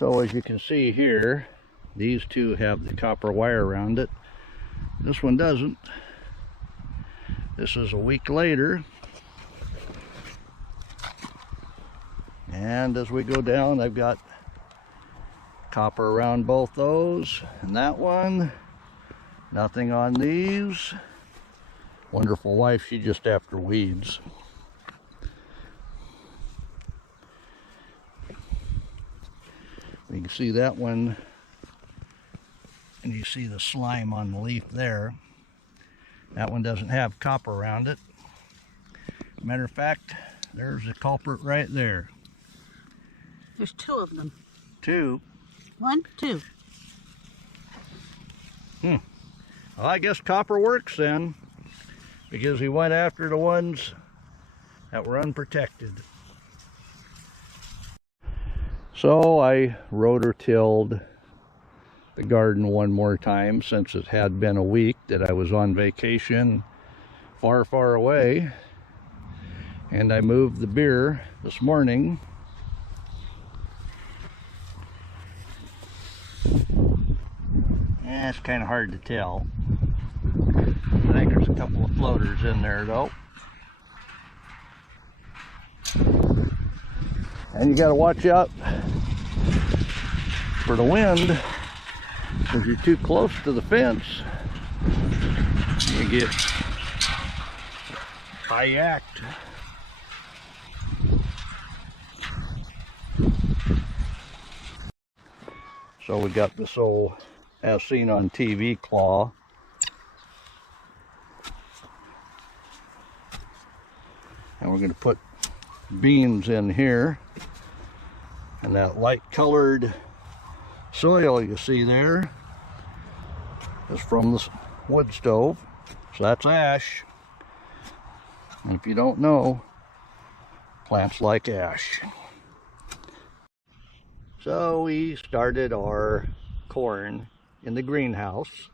So as you can see here, these two have the copper wire around it. This one doesn't. This is a week later. And as we go down, I've got copper around both those. And that one, nothing on these. Wonderful wife, she's just after weeds. You can see that one, and you see the slime on the leaf there. That one doesn't have copper around it. Matter of fact, there's the culprit right there. There's two of them. Two. One, two. Well, I guess copper works then, because he went after the ones that were unprotected. So I rotor-tilled the garden one more time, since it had been a week that I was on vacation far, far away. And I moved the beer this morning. It's kind of hard to tell. I think there's a couple of floaters in there though. And you got to watch out for the wind. If you're too close to the fence, you get kayaked. So we got this old, as seen on TV, claw. And we're going to put beans in here. And that light colored soil you see there is from the wood stove. So that's ash. And if you don't know, plants like ash. So we started our corn in the greenhouse,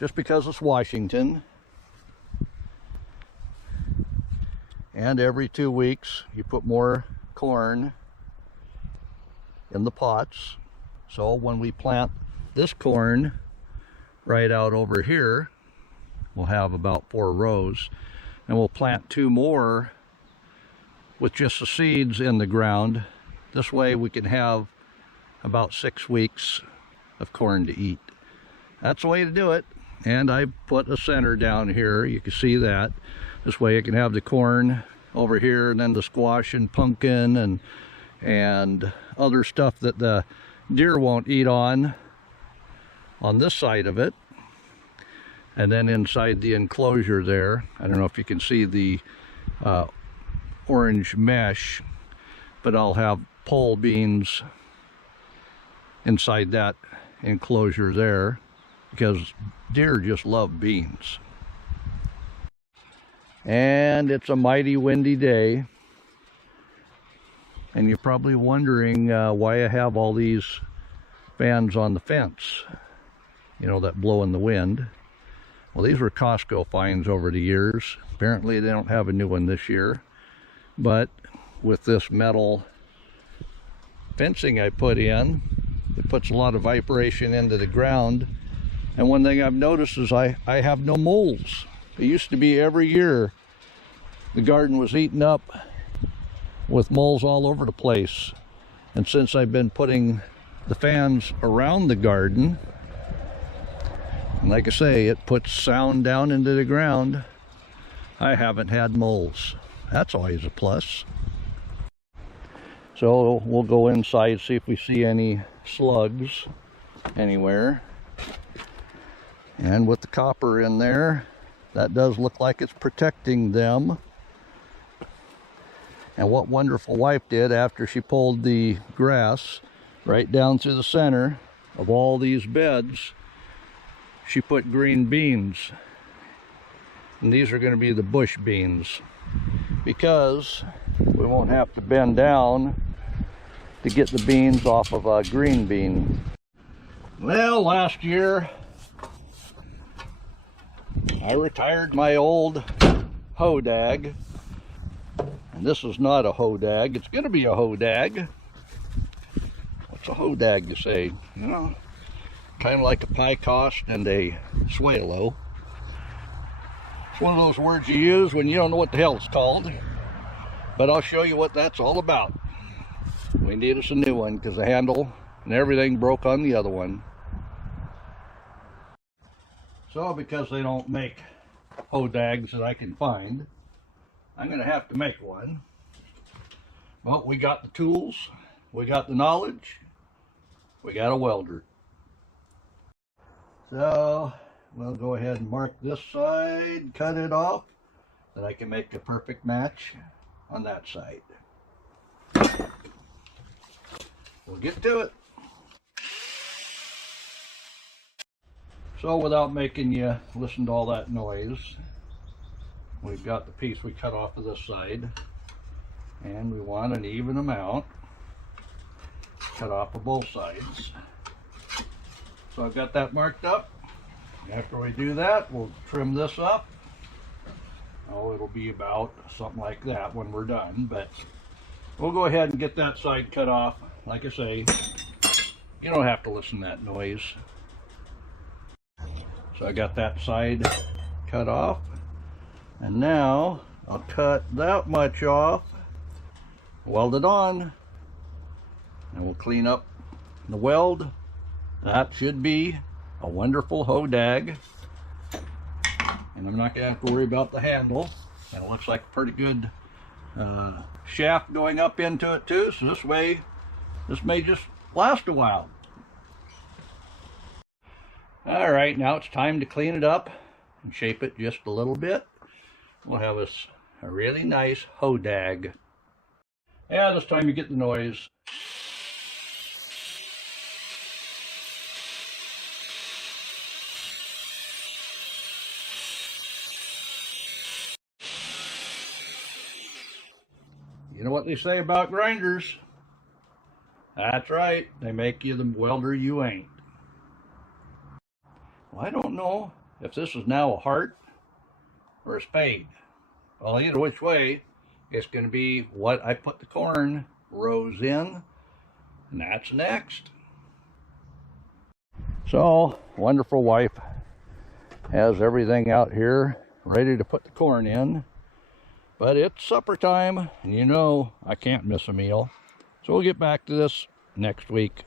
just because it's Washington. And every 2 weeks you put more corn in the pots. So when we plant this corn right out over here, we'll have about 4 rows, and we'll plant 2 more with just the seeds in the ground. This way we can have about 6 weeks of corn to eat. That's the way to do it. And I put a center down here, you can see that. This way you can have the corn over here, and then the squash and pumpkin and other stuff that the deer won't eat on this side of it. And then inside the enclosure there, I don't know if you can see the orange mesh, but I'll have pole beans inside that enclosure there, because deer just love beans. And it's a mighty windy day, and you're probably wondering why I have all these fans on the fence, you know, that blow in the wind. Well, these were Costco finds over the years. Apparently they don't have a new one this year, but with this metal fencing I put in, it puts a lot of vibration into the ground. And one thing I've noticed is I have no moles. It used to be every year the garden was eaten up with moles all over the place. And since I've been putting the fans around the garden, and like I say, it puts sound down into the ground, I haven't had moles. That's always a plus. So we'll go inside, see if we see any slugs anywhere. And with the copper in there, that does look like it's protecting them. And what Wonderful Wife did after she pulled the grass right down through the center of all these beds, she put green beans. And these are going to be the bush beans, because we won't have to bend down to get the beans off of a green bean. Well, last year I retired my old Hoe-dag, and this is not a Hoe-dag. It's going to be a Hoe-dag, What's a hoe-dag, you say? You know, kind of like a pie cost and a swallow. It's one of those words you use when you don't know what the hell it's called. But I'll show you what that's all about. We need us a new one because the handle and everything broke on the other one. So because they don't make hoe-dags that I can find, I'm going to have to make one. Well, we got the tools, we got the knowledge, we got a welder. So we'll go ahead and mark this side, cut it off, that I can make a perfect match on that side. We'll get to it. So without making you listen to all that noise, we've got the piece we cut off of this side, and we want an even amount cut off of both sides. So I've got that marked up. After we do that, we'll trim this up. Oh, it'll be about something like that when we're done, but we'll go ahead and get that side cut off. Like I say, you don't have to listen to that noise. So I got that side cut off, and now I'll cut that much off, weld it on, and we'll clean up the weld. That should be a wonderful hoe-dag, and I'm not going to have to worry about the handle. And it looks like a pretty good shaft going up into it too, so this way this may just last a while. Alright, now it's time to clean it up and shape it just a little bit. We'll have us a really nice hoe-dag. Yeah, this time you get the noise. You know what they say about grinders? That's right, they make you the welder you ain't. Well, I don't know if this is now a heart or a spade. Well, either which way, it's going to be what I put the corn rows in, and that's next. So, wonderful wife has everything out here ready to put the corn in, but it's supper time, and you know I can't miss a meal. So we'll get back to this next week.